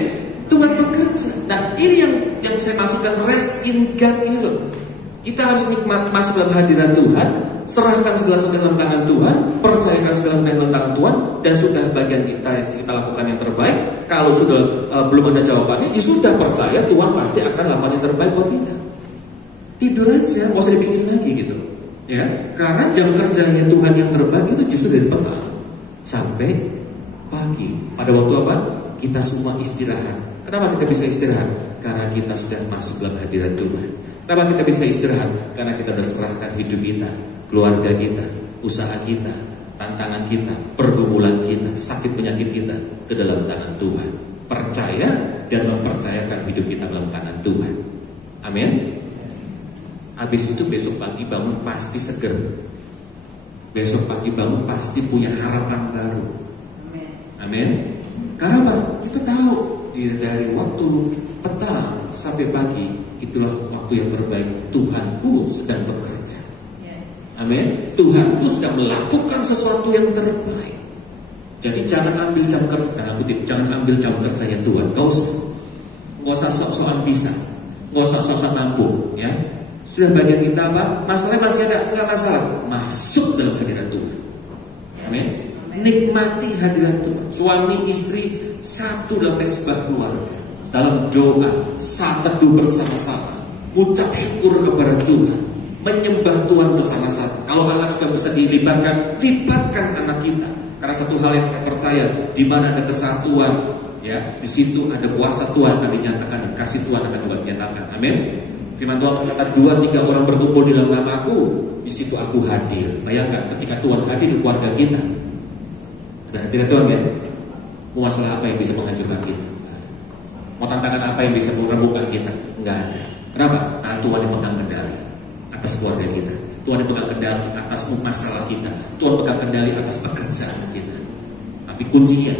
Tuhan bekerja. Nah ini yang saya maksudkan rest in God ini loh. Kita harus nikmat masuk dalam hadirat Tuhan, serahkan segala sesuatu dalam tangan Tuhan, percayakan segala sesuatu dalam tangan Tuhan, dan sudah bagian kita lakukan yang terbaik. Kalau sudah belum ada jawabannya, ya sudah percaya Tuhan pasti akan lakukan yang terbaik buat kita. Tidur aja, nggak usah dipikirin lagi gitu. Ya, karena jam kerjanya Tuhan yang terbaik itu justru dari petang sampai pagi. Pada waktu apa? Kita semua istirahat. Kenapa kita bisa istirahat? Karena kita sudah masuk dalam hadirat Tuhan. Kenapa kita bisa istirahat? Karena kita sudah serahkan hidup kita, keluarga kita, usaha kita, tantangan kita, pergumulan kita, sakit penyakit kita ke dalam tangan Tuhan. Percaya dan mempercayakan hidup kita dalam tangan Tuhan. Amin. Habis itu besok pagi bangun pasti seger. Besok pagi bangun pasti punya harapan baru. Amin. Karena apa? Kita tahu dari waktu petang sampai pagi itulah waktu yang terbaik. Tuhanku sedang bekerja. Amin. Tuhanku sedang melakukan sesuatu yang terbaik. Jadi jangan ambil jam kerjanya Tuhan. Gak usah sok-sokan bisa, gak usah sok-sokan mampu, ya. Sudah bagian kita apa? Masalahnya masih ada, enggak masalah. Masuk dalam hadirat Tuhan. Amin. Nikmati hadirat Tuhan. Suami istri satu dalam mesbah keluarga, dalam doa, saat teduh bersama-sama, ucap syukur kepada Tuhan, menyembah Tuhan bersama-sama. Kalau anak sudah bisa dilibatkan, libatkan anak kita. Karena satu hal yang saya percaya, di mana ada kesatuan, ya, di situ ada kuasa Tuhan akan dinyatakan dan kasih Tuhan akan juga dinyatakan. Amin. Firman Tuhan berkata, 2-3 orang berkumpul di dalam namaku, di situ aku hadir. Bayangkan ketika Tuhan hadir di keluarga kita, ada hadirat Tuhan ya. Mau masalah apa yang bisa menghancurkan kita? Mau tantangan apa yang bisa meremukkan kita? Enggak ada. Kenapa? Karena Tuhan yang pegang kendali atas keluarga kita. Tuhan yang pegang kendali atas masalah kita. Tuhan pegang kendali atas pekerjaan kita. Tapi kuncinya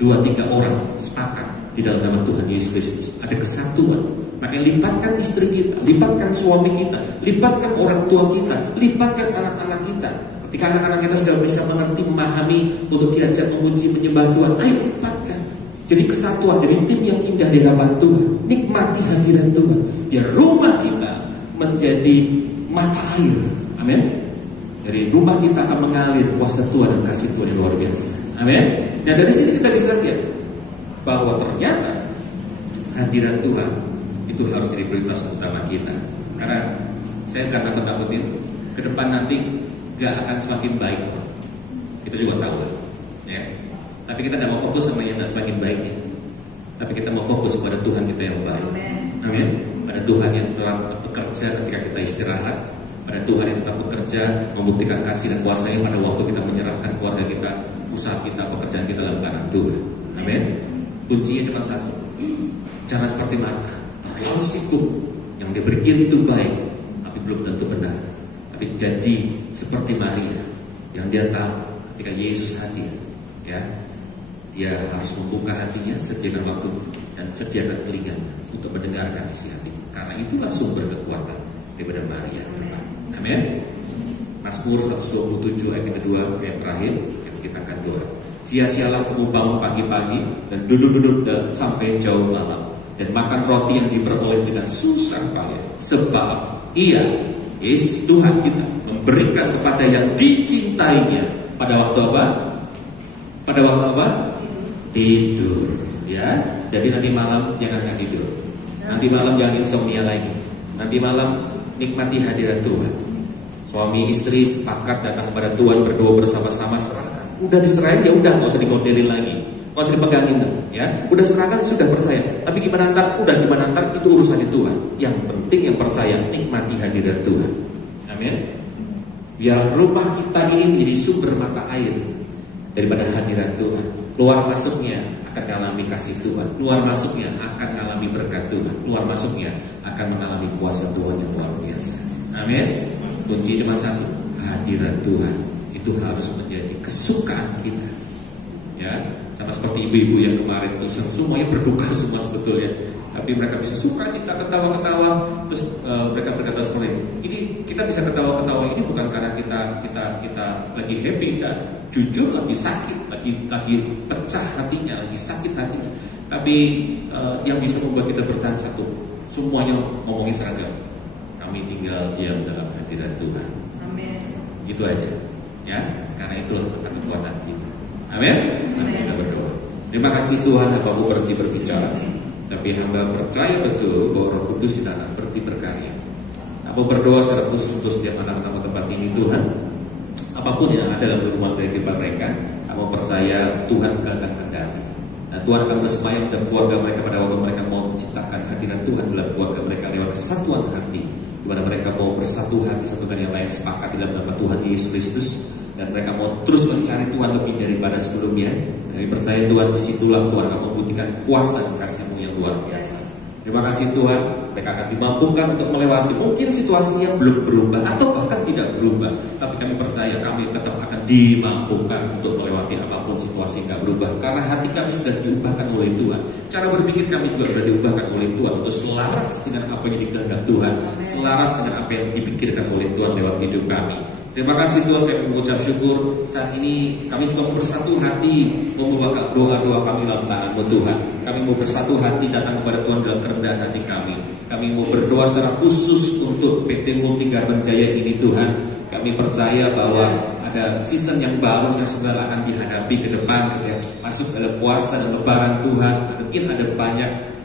2-3 orang sepakat di dalam nama Tuhan Yesus Kristus. Ada kesatuan. Makanya libatkan istri kita, libatkan suami kita, libatkan orang tua kita, libatkan anak-anak kita. Ketika anak-anak kita sudah bisa mengerti, memahami, untuk diajak memuji, menyembah Tuhan, ayo libatkan. Jadi kesatuan, jadi tim yang indah di hadapan Tuhan. Nikmati hadirat Tuhan. Biar rumah kita menjadi mata air. Amin. Dari rumah kita akan mengalir kuasa Tuhan dan kasih Tuhan yang luar biasa. Amin. Dan dari sini kita bisa lihat bahwa ternyata hadirat Tuhan itu harus jadi prioritas utama kita. Karena saya karena takutin ke depan nanti gak akan semakin baik. Kita juga tahu lah, ya. Tapi kita tidak mau fokus sama yang gak semakin baiknya. Tapi kita mau fokus pada Tuhan kita yang baik. Amin. Pada Tuhan yang tetap bekerja ketika kita istirahat. Pada Tuhan yang tetap bekerja membuktikan kasih dan kuasa-Nya pada waktu kita menyerahkan keluarga kita, usaha kita, pekerjaan kita dalam tangan Tuhan. Amin. Kuncinya cuma satu. Jangan seperti Marta, terlalu sibuk. Yang dia berpikir itu baik, tapi belum tentu benar. Tapi jadi seperti Maria, yang dia tahu ketika Yesus hadir, ya, dia harus membuka hatinya, sediakan waktu dan sediakan telinganya untuk mendengarkan isi hati. Karena itulah sumber kekuatan daripada Maria. Amin. Mazmur 127 ayat kedua, ayat terakhir yang kita akan doa. Sia-sialah kamu bangun pagi-pagi dan duduk-duduk sampai jauh malam, dan makan roti yang diperoleh dengan susah payah, sebab Ia, Yesus Tuhan kita, memberikan kepada yang dicintainya pada waktu apa? Pada waktu apa? Tidur. Ya, jadi nanti malam jangan tidur. Nanti malam jangan insomnia lagi. Nanti malam nikmati hadirat Tuhan. Suami istri sepakat datang kepada Tuhan, berdoa bersama-sama, serahkan. Udah diserahin ya udah, nggak usah digondelin lagi, nggak usah dipegangin, ya. Udah serahkan, sudah percaya. Tapi gimana ntar? Udah gimana ntar? Itu urusan Tuhan. Yang penting yang percaya, nikmati hadirat Tuhan. Amin. Biar rumah kita ini menjadi sumber mata air daripada hadirat Tuhan. Luar masuknya akan mengalami kasih Tuhan. Luar masuknya akan mengalami berkat Tuhan. Luar masuknya akan mengalami kuasa Tuhan yang luar biasa. Amin. Kunci cuma satu, hadirat Tuhan itu harus menjadi kesukaan kita. Ya, sama seperti ibu-ibu yang kemarin itu semuanya berduka semua sebetulnya, tapi mereka bisa suka cita, ketawa-ketawa, terus mereka berkata seperti ini, kita bisa ketawa-ketawa ini bukan karena kita lagi happy, enggak. Jujur lagi sakit, lagi pecah hatinya, lagi sakit hatinya. Tapi yang bisa membuat kita bertahan satu, semuanya ngomongin seragam. Kami tinggal diam dalam hadirat Tuhan. Amin. Itu aja, ya. Karena itulah kekuatan kita. Amin. Mari kita berdoa. Terima kasih Tuhan, Bapak berhenti berbicara, tapi hamba percaya betul bahwa Roh Kudus di tanah berhenti berkarya. Aku berdoa secara khusus untuk setiap anak-anak tempat ini Tuhan. Apapun yang ada dalam rumah kehidupan mereka, aku percaya Tuhan akan kendali. Dan Tuhan akan bersemayam dalam keluarga mereka pada waktu mereka mau menciptakan hadirat Tuhan dalam keluarga mereka lewat kesatuan hati, di mana mereka mau bersatu hati satu dengan yang lain, sepakat dalam nama Tuhan Yesus Kristus, dan mereka mau terus mencari Tuhan lebih daripada sebelumnya. Dan percaya Tuhan, disitulah Tuhan akan membuktikan kuasa dan kasih-Mu yang luar biasa. Terima kasih Tuhan, mereka akan dimampukan untuk melewati mungkin situasinya belum berubah atau bahkan tidak berubah, tapi kami percaya kami tetap akan dimampukan untuk melewati apapun situasi yang tidak berubah, karena hati kami sudah diubahkan oleh Tuhan. Cara berpikir kami juga sudah diubahkan oleh Tuhan untuk selaras dengan apa yang dikehendaki Tuhan, selaras dengan apa yang dipikirkan oleh Tuhan lewat hidup kami. Terima kasih Tuhan, kami mengucap syukur. Saat ini kami juga mau bersatu hati, membawa doa-doa kami dalam tangan-Mu Tuhan. Kami mau bersatu hati datang kepada Tuhan dalam kerendahan hati kami. Kami mau berdoa secara khusus untuk PT Multi Garmen Jaya ini Tuhan. Kami percaya bahwa ada season yang baru yang sebenarnya akan dihadapi ke depan gitu ya. Masuk dalam puasa dan lebaran Tuhan, mungkin ada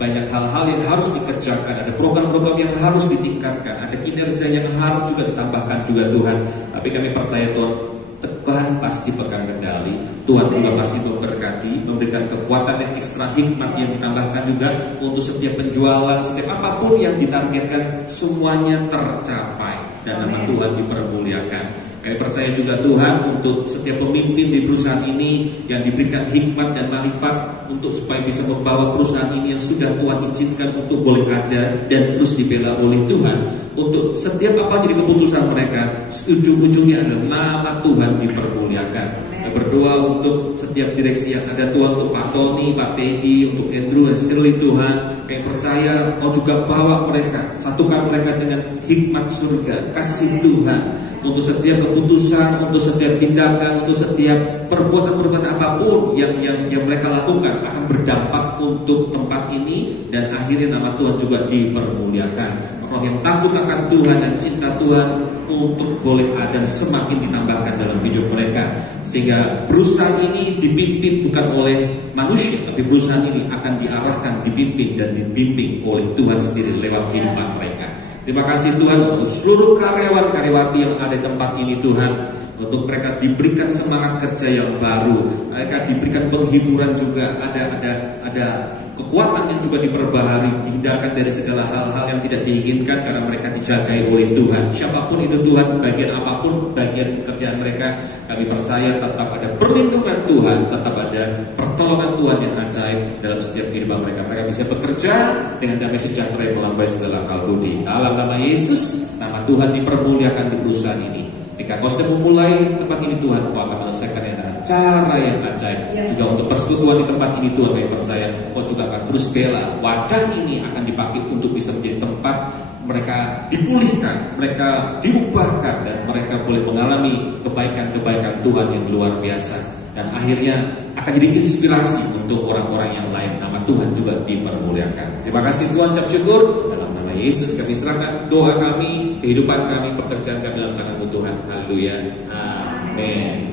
banyak hal-hal yang harus dikerjakan, ada program-program yang harus ditingkatkan, ada kinerja yang harus juga ditambahkan juga Tuhan. Tapi kami percaya Tuhan pasti pegang kendali, Tuhan juga pasti memberkati, memberikan kekuatan yang ekstra, hikmat yang ditambahkan juga untuk setiap penjualan, setiap apapun yang ditargetkan semuanya tercapai dan nama Tuhan dipermuliakan. Kami percaya juga Tuhan untuk setiap pemimpin di perusahaan ini yang diberikan hikmat dan marifat untuk supaya bisa membawa perusahaan ini yang sudah Tuhan izinkan untuk boleh ada dan terus dibela oleh Tuhan. Untuk setiap apa jadi keputusan mereka, ujung-ujungnya adalah nama Tuhan dipermuliakan. Kita berdoa untuk setiap direksi yang ada Tuhan, untuk Pak Tony, Pak Teddy, untuk Andrew dan Shirley Tuhan. Kami percaya Kau juga bawa mereka, satukan mereka dengan hikmat surga, kasih Tuhan. Untuk setiap keputusan, untuk setiap tindakan, untuk setiap perbuatan-perbuatan apapun yang mereka lakukan akan berdampak untuk tempat ini dan akhirnya nama Tuhan juga dipermuliakan. Roh yang takut akan Tuhan dan cinta Tuhan untuk boleh ada dan semakin ditambahkan dalam hidup mereka, sehingga perusahaan ini dipimpin bukan oleh manusia, tapi perusahaan ini akan diarahkan, dipimpin dan dibimbing oleh Tuhan sendiri lewat kehidupan mereka. Terima kasih Tuhan untuk seluruh karyawan-karyawati yang ada di tempat ini Tuhan, untuk mereka diberikan semangat kerja yang baru, mereka diberikan penghiburan juga, ada kekuatan yang juga diperbaharui, dihindarkan dari segala hal-hal yang tidak diinginkan karena mereka dijagai oleh Tuhan. Siapapun itu Tuhan, bagian apapun bagian pekerjaan mereka, kami percaya tetap ada perlindungan Tuhan, tetap ada pertolongan Tuhan yang ajaib dalam setiap kehidupan mereka. Mereka bisa bekerja dengan damai sejahtera yang melampaui segala akal budi. Dalam nama Yesus, nama Tuhan dipermuliakan di perusahaan ini. Ketika Kau sudah memulai tempat ini Tuhan, Kau akan menyelesaikan dengan cara yang ajaib. Juga untuk persekutuan di tempat ini Tuhan, kami percaya Kau juga akan terus bela. Wadah ini akan dipakai untuk bisa menjadi tempat mereka dipulihkan, mereka diubahkan, dan mereka boleh mengalami kebaikan-kebaikan Tuhan yang luar biasa. Dan akhirnya akan jadi inspirasi untuk orang-orang yang lain. Nama Tuhan juga dipermuliakan. Terima kasih Tuhan, ucap syukur. Dalam nama Yesus kami serahkan doa kami, kehidupan kami, pekerjaan kami dalam tangan-Mu Tuhan. Haleluya. Amin.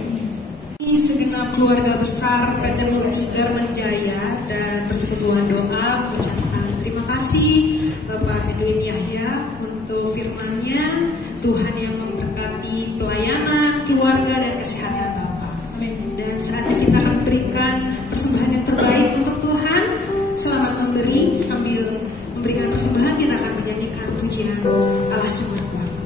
Segenap keluarga besar PT Multi Garmen Jaya dan Persekutuan Doa mengucapkan terima kasih Bapak Edwin Yahya untuk firman-Nya. Tuhan yang memberkati pelayanan, keluarga dan kesehatan Bapak. Amin. Dan saatnya kita akan berikan persembahan yang terbaik untuk Tuhan. Selamat memberi, sambil memberikan persembahan kita akan menyanyikan pujian Allah Sumber Kuasa.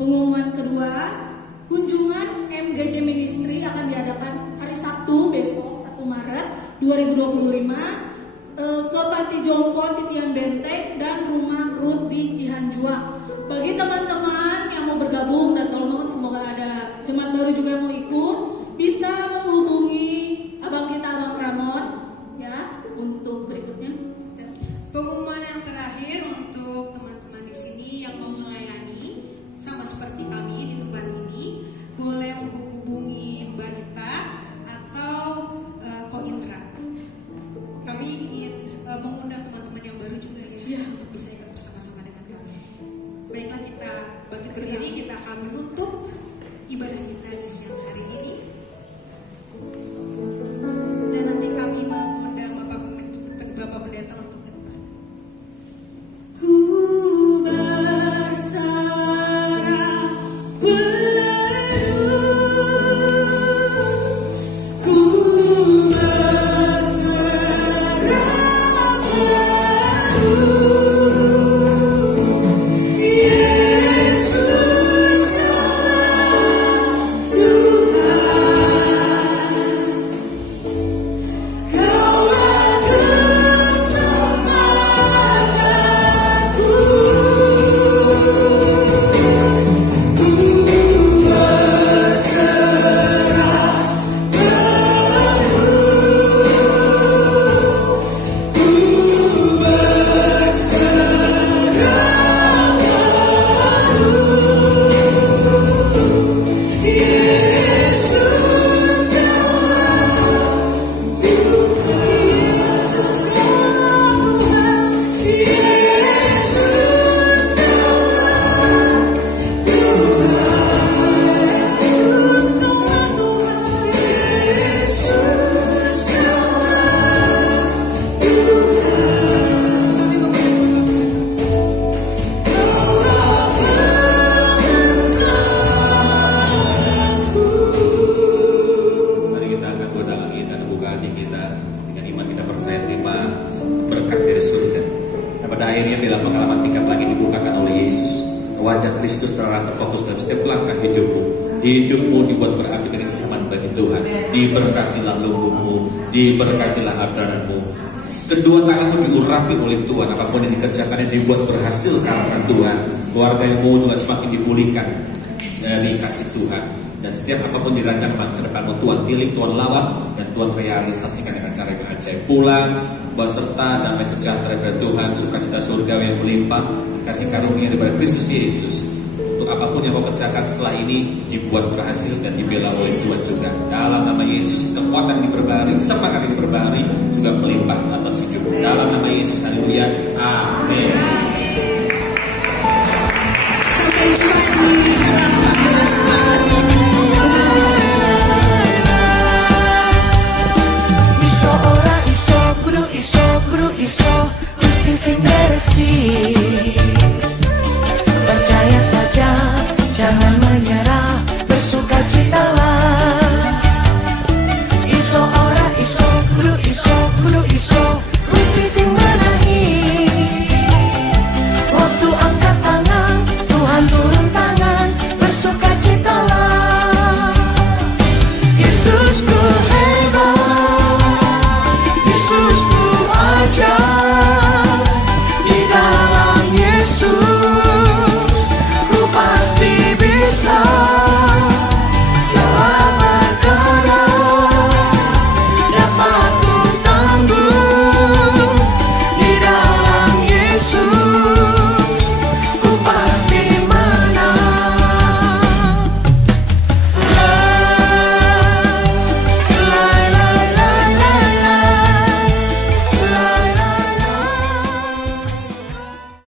Pengumuman kedua, kunjungan MGJ Ministry akan diadakan hari Sabtu besok 1 Maret 2025 ke Panti Jompo Titian Benteng dan Rumah Ruth di Cihanjuang. Bagi teman-teman yang mau bergabung dan tolong banget semoga ada jemaat baru juga yang mau ikut, bisa menghubungi abang kita, Abang Ramon ya, untuk berikutnya. Pengumuman yang terakhir untuk teman-teman di sini yang mau melayani sama seperti kami di tempat ini, boleh menghubungi Mbak Ita atau Ko Indra. Kami ingin iman kita percaya terima berkat dari surga. Dan pada akhirnya bila pengalaman tingkat lagi dibukakan oleh Yesus, wajah Kristus terfokus dalam setiap langkah hidupmu. Hidupmu dibuat berarti bagi sesama bagi Tuhan. Diberkatilah lumbungmu, diberkatilah hartanmu. Kedua tanganmu diurapi oleh Tuhan. Apapun yang dikerjakan yang dibuat berhasil karena Tuhan. Keluargamu juga semakin dipulihkan dari kasih Tuhan. Dan setiap apapun dirancang bangsa depanmu, Tuhan pilih, Tuhan lawat, dan Tuhan realisasikan dengan cara yang ajaib. Pulang beserta damai sejahtera dari Tuhan, sukacita surga yang melimpah, kasih karunia daripada Kristus Yesus. Untuk apapun yang kau kerjakan setelah ini dibuat berhasil dan dibela oleh Tuhan juga. Dalam nama Yesus, kekuatan yang diperbarui, semangat yang diperbarui juga melimpah atas hidup. Dalam nama Yesus, haleluya, amin. Sampai jumpa.